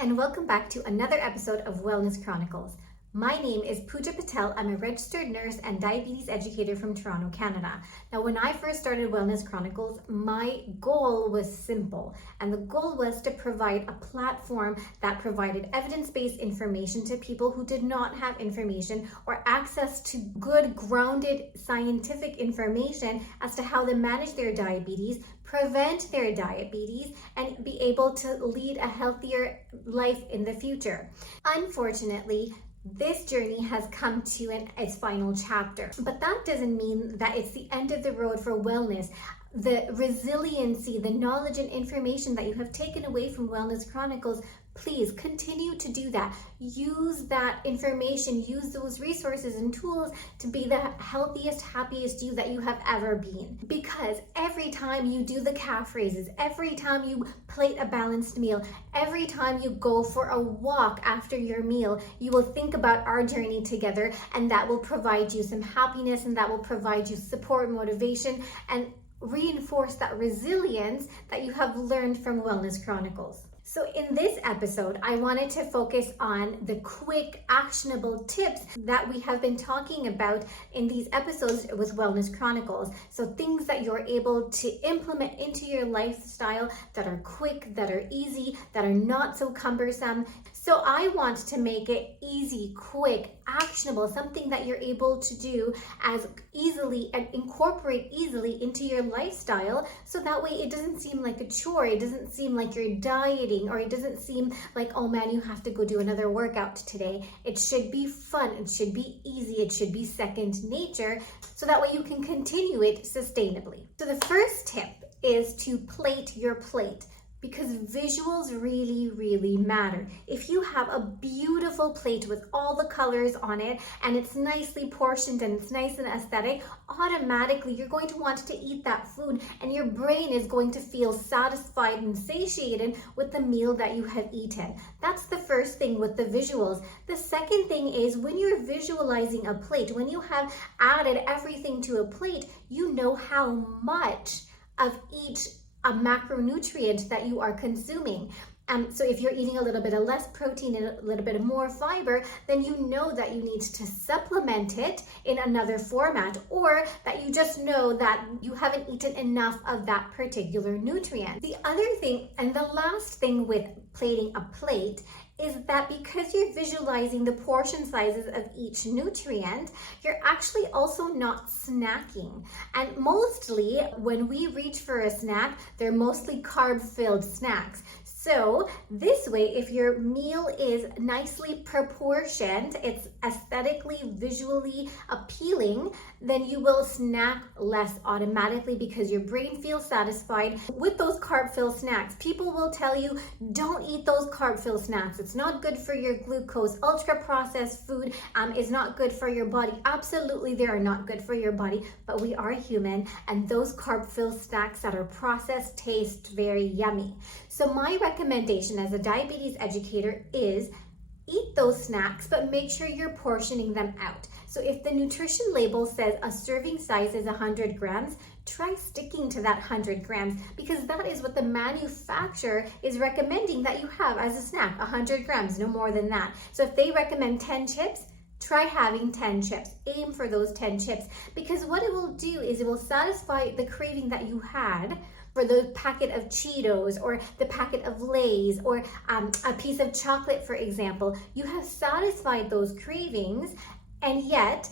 and welcome back to another episode of Wellness Chronicles. My name is Pooja Patel. I'm a registered nurse and diabetes educator from Toronto, Canada. Now, when I first started Wellness Chronicles, my goal was simple, and the goal was to provide a platform that provided evidence-based information to people who did not have information or access to good, grounded scientific information as to how to manage their diabetes, prevent their diabetes, and be able to lead a healthier life in the future. Unfortunately, this journey has come to its final chapter, but that doesn't mean that it's the end of the road for wellness. The resiliency, the knowledge and information that you have taken away from Wellness Chronicles, please continue to do that. Use that information, use those resources and tools to be the healthiest, happiest you that you have ever been. Because every time you do the calf raises, every time you plate a balanced meal, every time you go for a walk after your meal, you will think about our journey together, and that will provide you some happiness, and that will provide you support, motivation, and reinforce that resilience that you have learned from Wellness Chronicles. So in this episode, I wanted to focus on the quick, actionable tips that we have been talking about in these episodes with Wellness Chronicles. So things that you're able to implement into your lifestyle that are quick, that are easy, that are not so cumbersome. So I want to make it easy, quick, actionable, something that you're able to do as easily and incorporate easily into your lifestyle, so that way it doesn't seem like a chore, it doesn't seem like you're dieting, or it doesn't seem like, oh man, you have to go do another workout today. It should be fun, it should be easy, it should be second nature, so that way you can continue it sustainably. So the first tip is to plate your plate, because visuals really matter. If you have a beautiful plate with all the colors on it, and it's nicely portioned and it's nice and aesthetic, automatically you're going to want to eat that food, and your brain is going to feel satisfied and satiated with the meal that you have eaten. That's the first thing with the visuals. The second thing is, when you're visualizing a plate, when you have added everything to a plate, you know how much of each a macronutrient that you are consuming. So if you're eating a little bit of less protein and a little bit of more fiber, then you know that you need to supplement it in another format, or that you just know that you haven't eaten enough of that particular nutrient. The other thing, and the last thing with plating a plate, is that because you're visualizing the portion sizes of each nutrient, you're actually also not snacking. And mostly when we reach for a snack, they're mostly carb-filled snacks. So this way, if your meal is nicely proportioned, it's aesthetically, visually appealing, then you will snack less automatically, because your brain feels satisfied with those carb-filled snacks. People will tell you, don't eat those carb-filled snacks. It's not good for your glucose. Ultra-processed food is not good for your body. Absolutely, they are not good for your body, but we are human, and those carb-filled snacks that are processed taste very yummy. So my recommendation as a diabetes educator is eat those snacks, but make sure you're portioning them out. So if the nutrition label says a serving size is 100 grams, try sticking to that 100 grams, because that is what the manufacturer is recommending that you have as a snack, 100 grams, no more than that. So if they recommend 10 chips, try having 10 chips. Aim for those 10 chips, because what it will do is it will satisfy the craving that you had for the packet of Cheetos, or the packet of Lay's, or a piece of chocolate, for example. You have satisfied those cravings, and yet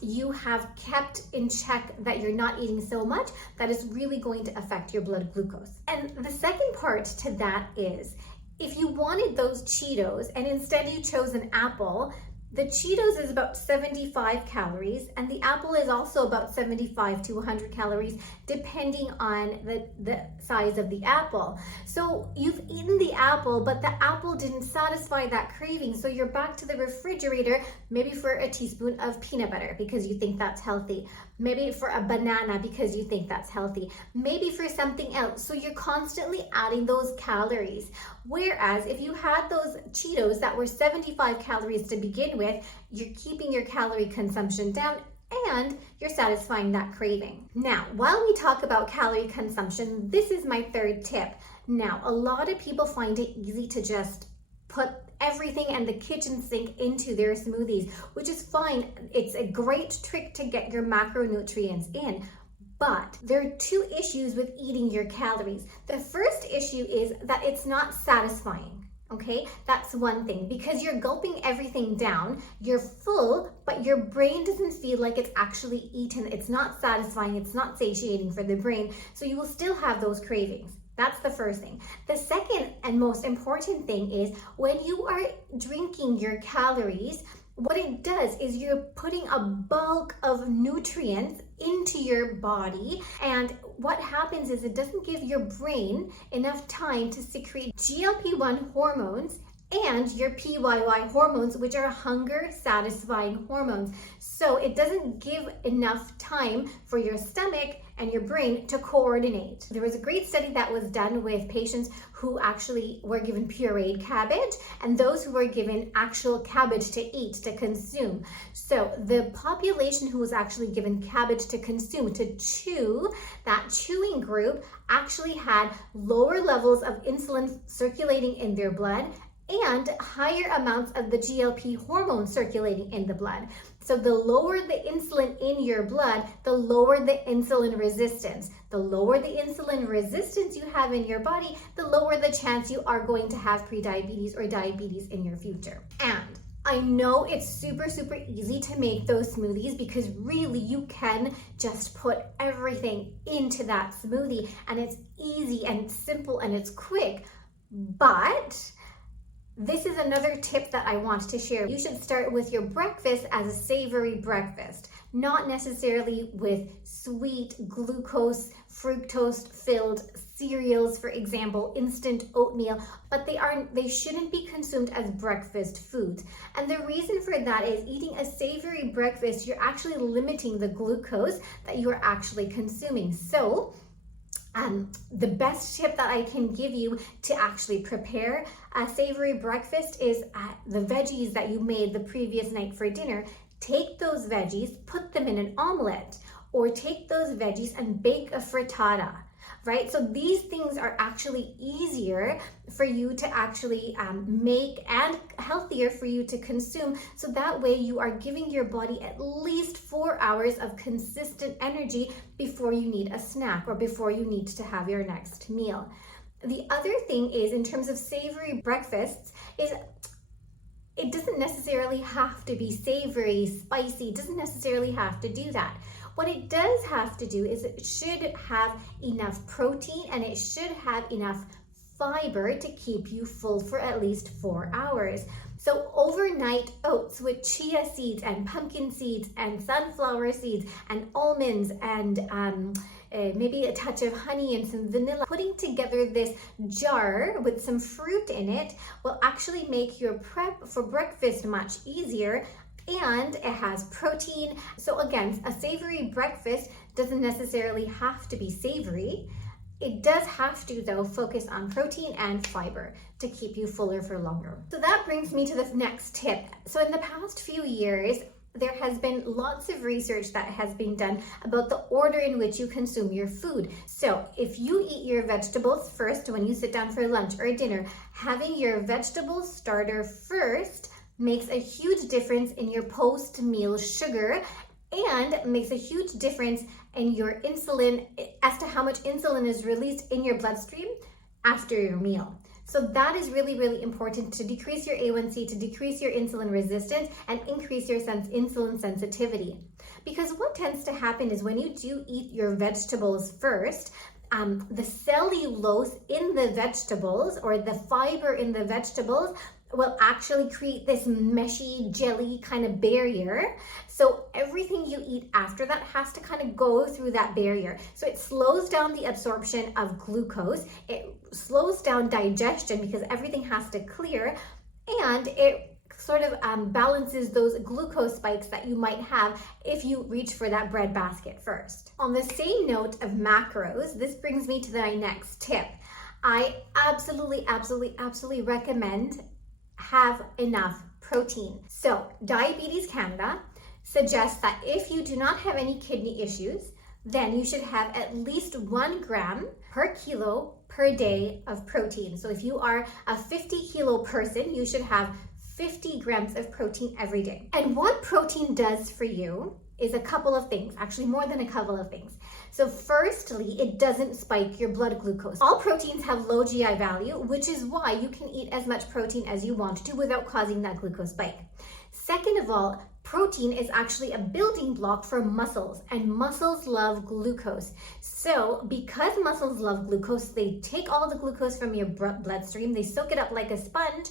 you have kept in check that you're not eating so much that is really going to affect your blood glucose. And the second part to that is, if you wanted those Cheetos and instead you chose an apple, the Cheetos is about 75 calories, and the apple is also about 75 to 100 calories, depending on the size of the apple. So you've eaten the apple, but the apple didn't satisfy that craving. So you're back to the refrigerator, maybe for a teaspoon of peanut butter because you think that's healthy. Maybe for a banana because you think that's healthy. Maybe for something else. So you're constantly adding those calories. Whereas if you had those Cheetos that were 75 calories to begin with, you're keeping your calorie consumption down and you're satisfying that craving. Now, while we talk about calorie consumption, this is my third tip. Now, a lot of people find it easy to just put everything and the kitchen sink into their smoothies, which is fine. It's a great trick to get your macronutrients in. But there are two issues with eating your calories. The first issue is that it's not satisfying. Okay, that's one thing, because you're gulping everything down, you're full, but your brain doesn't feel like it's actually eaten. It's not satisfying, it's not satiating for the brain, so you will still have those cravings. That's the first thing. The second and most important thing is when you are drinking your calories, what it does is you're putting a bulk of nutrients into your body, and what happens is it doesn't give your brain enough time to secrete GLP-1 hormones and your PYY hormones, which are hunger satisfying hormones. So it doesn't give enough time for your stomach and your brain to coordinate. There was a great study that was done with patients who actually were given pureed cabbage and those who were given actual cabbage to eat, to consume. So the population who was actually given cabbage to consume, to chew, that chewing group actually had lower levels of insulin circulating in their blood and higher amounts of the GLP hormone circulating in the blood. So the lower the insulin in your blood, the lower the insulin resistance. The lower the insulin resistance you have in your body, the lower the chance you are going to have prediabetes or diabetes in your future. And I know it's super easy to make those smoothies, because really you can just put everything into that smoothie and it's easy and it's simple and it's quick. But this is another tip that I want to share. You should start with your breakfast as a savory breakfast, not necessarily with sweet, glucose, fructose filled cereals, for example, instant oatmeal, but they shouldn't be consumed as breakfast foods. And the reason for that is eating a savory breakfast, you're actually limiting the glucose that you are actually consuming. So the best tip that I can give you to actually prepare a savory breakfast is the veggies that you made the previous night for dinner. Take those veggies, put them in an omelet, or take those veggies and bake a frittata, right? So these things are actually easier for you to actually make and healthier for you to consume. So that way you are giving your body at least 4 hours of consistent energy before you need a snack or before you need to have your next meal. The other thing is, in terms of savory breakfasts, is it doesn't necessarily have to be savory, spicy, it doesn't necessarily have to do that. What it does have to do is it should have enough protein and it should have enough fiber to keep you full for at least 4 hours. So overnight oats with chia seeds and pumpkin seeds and sunflower seeds and almonds and maybe a touch of honey and some vanilla. Putting together this jar with some fruit in it will actually make your prep for breakfast much easier, and it has protein. So again, a savory breakfast doesn't necessarily have to be savory. It does have to, though, focus on protein and fiber to keep you fuller for longer. So that brings me to the next tip. So in the past few years, there has been lots of research that has been done about the order in which you consume your food. So if you eat your vegetables first when you sit down for lunch or dinner, having your vegetable starter first makes a huge difference in your post-meal sugar and makes a huge difference in your insulin, as to how much insulin is released in your bloodstream after your meal. So that is really important to decrease your A1C, to decrease your insulin resistance, and increase your insulin sensitivity. Because what tends to happen is when you do eat your vegetables first, the cellulose in the vegetables or the fiber in the vegetables will actually create this meshy jelly kind of barrier. So everything you eat after that has to kind of go through that barrier. So it slows down the absorption of glucose, it slows down digestion because everything has to clear, and it sort of balances those glucose spikes that you might have if you reach for that bread basket first. On the same note of macros, this brings me to my next tip. I absolutely recommend have enough protein. So Diabetes Canada suggests that if you do not have any kidney issues, then you should have at least 1 gram per kilo per day of protein. So if you are a 50 kilo person, you should have 50 grams of protein every day. And what protein does for you is a couple of things, actually more than a couple of things. So firstly, it doesn't spike your blood glucose. All proteins have low GI value, which is why you can eat as much protein as you want to without causing that glucose spike. Second of all, protein is actually a building block for muscles, and muscles love glucose. So because muscles love glucose, they take all the glucose from your bloodstream, they soak it up like a sponge,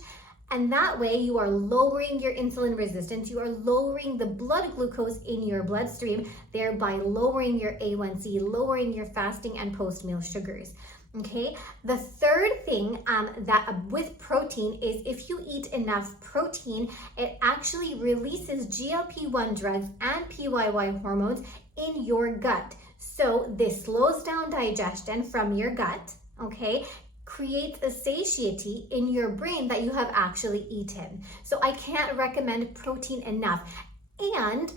and that way you are lowering your insulin resistance, you are lowering the blood glucose in your bloodstream, thereby lowering your A1C, lowering your fasting and post-meal sugars. Okay, the third thing that with protein is if you eat enough protein, it actually releases GLP-1 drugs and PYY hormones in your gut. So this slows down digestion from your gut, okay? Creates a satiety in your brain that you have actually eaten. So I can't recommend protein enough. And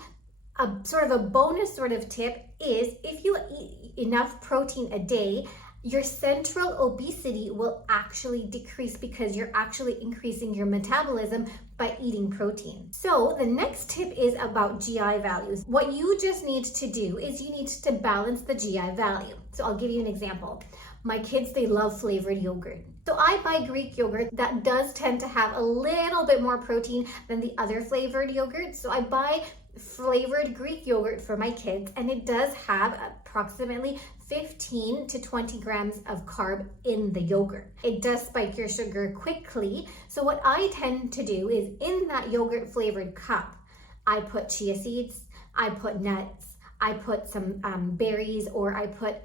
a sort of a bonus sort of tip is if you eat enough protein a day, your central obesity will actually decrease because you're actually increasing your metabolism by eating protein. So the next tip is about GI values. What you just need to do is you need to balance the GI value. So I'll give you an example. My kids, they love flavored yogurt. So I buy Greek yogurt that does tend to have a little bit more protein than the other flavored yogurt. So I buy flavored Greek yogurt for my kids, and it does have approximately 15 to 20 grams of carb in the yogurt. It does spike your sugar quickly. So what I tend to do is in that yogurt flavored cup, I put chia seeds, I put nuts, I put some berries, or I put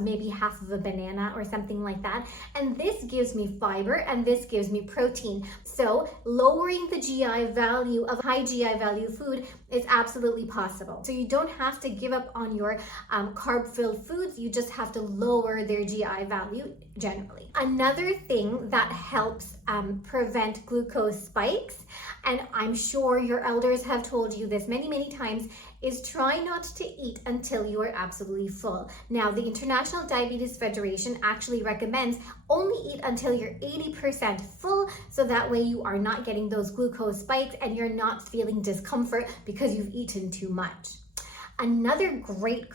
maybe half of a banana or something like that. And this gives me fiber and this gives me protein. So lowering the GI value of high GI value food is absolutely possible. So you don't have to give up on your carb-filled foods. You just have to lower their GI value generally. Another thing that helps prevent glucose spikes, and I'm sure your elders have told you this many, many times, is try not to eat until you are absolutely full. Now, the International Diabetes Federation actually recommends only eat until you're 80% full, so that way you are not getting those glucose spikes and you're not feeling discomfort because you've eaten too much. Another great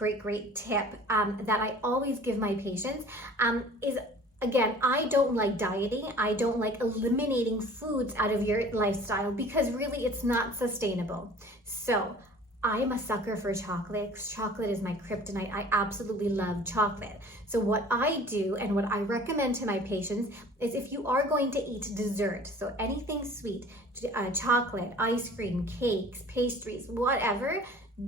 tip that I always give my patients is, again, I don't like dieting. I don't like eliminating foods out of your lifestyle because really it's not sustainable. So I am a sucker for chocolate. Chocolate is my kryptonite. I absolutely love chocolate. So what I do and what I recommend to my patients is if you are going to eat dessert, so anything sweet, chocolate, ice cream, cakes, pastries, whatever,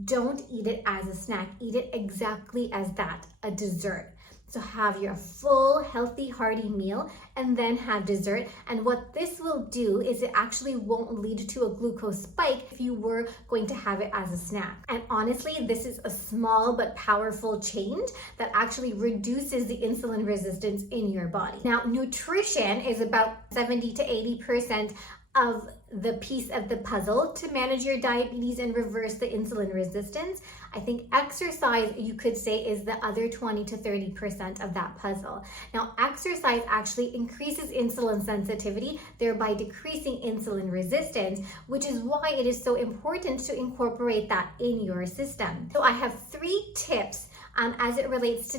don't eat it as a snack. Eat it exactly as that, a dessert. So have your full, healthy, hearty meal and then have dessert. And what this will do is it actually won't lead to a glucose spike if you were going to have it as a snack. And honestly, this is a small but powerful change that actually reduces the insulin resistance in your body. Now, nutrition is about 70 to 80% of the piece of the puzzle to manage your diabetes and reverse the insulin resistance. I think exercise, you could say, is the other 20 to 30% of that puzzle. Now, exercise actually increases insulin sensitivity, thereby decreasing insulin resistance, which is why it is so important to incorporate that in your system. So I have 3 tips as it relates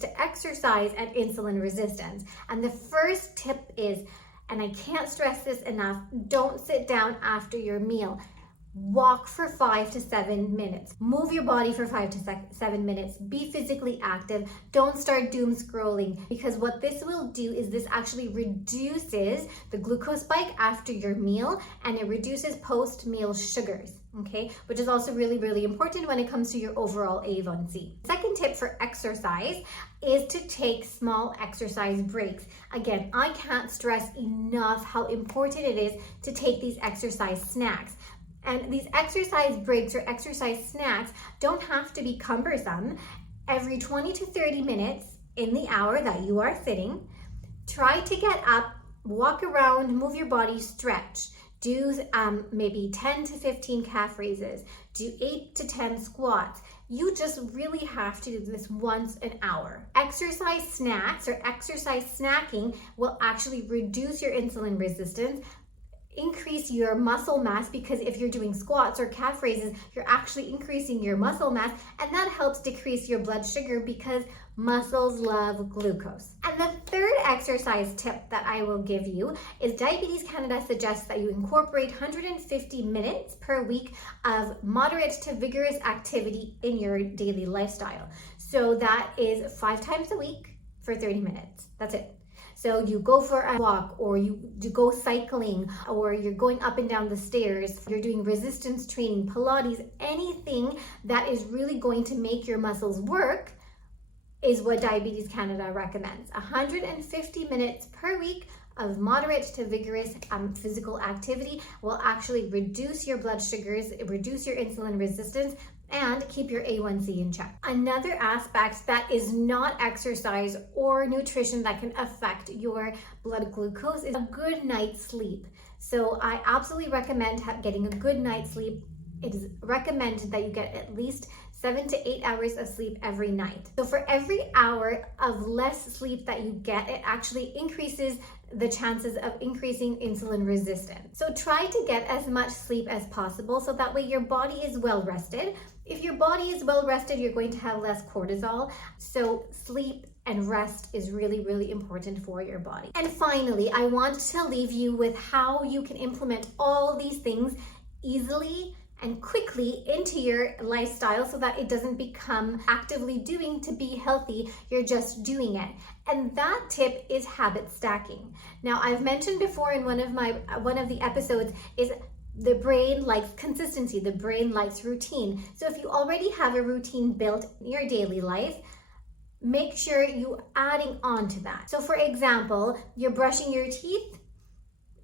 to exercise and insulin resistance. And the first tip is, and I can't stress this enough, don't sit down after your meal. Walk for 5 to 7 minutes. Move your body for 5 to 7 minutes. Be physically active. Don't start doom scrolling, because what this will do is this actually reduces the glucose spike after your meal, and it reduces post-meal sugars, okay? Which is also really important when it comes to your overall A1C. Second tip for exercise is to take small exercise breaks. Again, I can't stress enough how important it is to take these exercise snacks. And these exercise breaks or exercise snacks don't have to be cumbersome. Every 20 to 30 minutes in the hour that you are sitting, try to get up, walk around, move your body, stretch. Do maybe 10 to 15 calf raises. do 8 to 10 squats. You just really have to do this once an hour. Exercise snacks or exercise snacking will actually reduce your insulin resistance, increase your muscle mass, because if you're doing squats or calf raises, you're actually increasing your muscle mass, and that helps decrease your blood sugar because muscles love glucose. And the third exercise tip that I will give you is Diabetes Canada suggests that you incorporate 150 minutes per week of moderate to vigorous activity in your daily lifestyle. So that is 5 times a week for 30 minutes. That's it. So you go for a walk, or you go cycling, or you're going up and down the stairs, you're doing resistance training, Pilates, anything that is really going to make your muscles work is what Diabetes Canada recommends. 150 minutes per week of moderate to vigorous physical activity will actually reduce your blood sugars, reduce your insulin resistance, and keep your A1C in check. Another aspect that is not exercise or nutrition that can affect your blood glucose is a good night's sleep. So I absolutely recommend getting a good night's sleep. It is recommended that you get at least 7 to 8 hours of sleep every night. So for every hour of less sleep that you get, it actually increases the chances of increasing insulin resistance. So try to get as much sleep as possible so that way your body is well rested. If your body is well rested, you're going to have less cortisol. So sleep and rest is really, really important for your body. And finally, I want to leave you with how you can implement all these things easily and quickly into your lifestyle so that it doesn't become actively doing to be healthy, you're just doing it. And that tip is habit stacking. Now, I've mentioned before in one of the episodes is the brain likes consistency, the brain likes routine. So if you already have a routine built in your daily life, make sure you're adding on to that. So for example, you're brushing your teeth,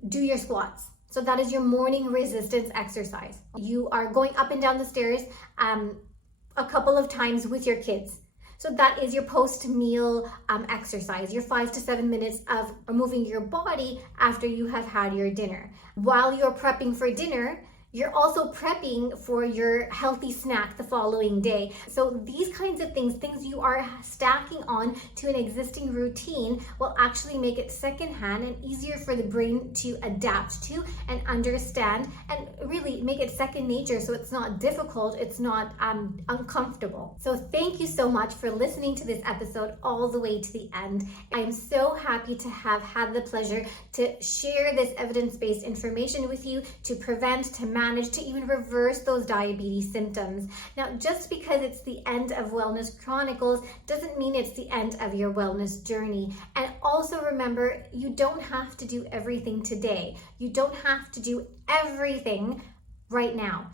do your squats. So that is your morning resistance exercise. You are going up and down the stairs a couple of times with your kids. So that is your post-meal exercise, your 5 to 7 minutes of moving your body after you have had your dinner. While you're prepping for dinner, you're also prepping for your healthy snack the following day. So these kinds of things you are stacking on to an existing routine will actually make it secondhand and easier for the brain to adapt to and understand, and really make it second nature so it's not difficult, it's not uncomfortable. So thank you so much for listening to this episode all the way to the end. I'm so happy to have had the pleasure to share this evidence-based information with you to prevent, to manage, to even reverse those diabetes symptoms. Now, just because it's the end of Wellness Chronicles doesn't mean it's the end of your wellness journey. And also remember, you don't have to do everything today. You don't have to do everything right now.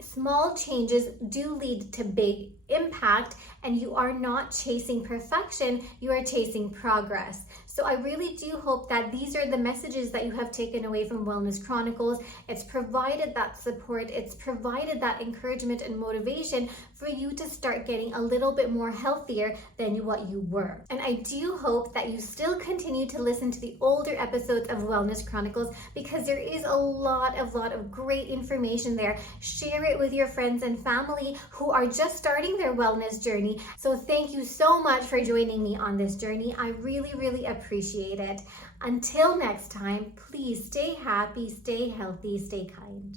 Small changes do lead to big impact, and you are not chasing perfection, you are chasing progress. So I really do hope that these are the messages that you have taken away from Wellness Chronicles. It's provided that support, it's provided that encouragement and motivation for you to start getting a little bit more healthier than what you were. And I do hope that you still continue to listen to the older episodes of Wellness Chronicles, because there is a lot of great information there. Share it with your friends and family who are just starting their wellness journey. So thank you so much for joining me on this journey. I really appreciate it. Until next time, please stay happy, stay healthy, stay kind.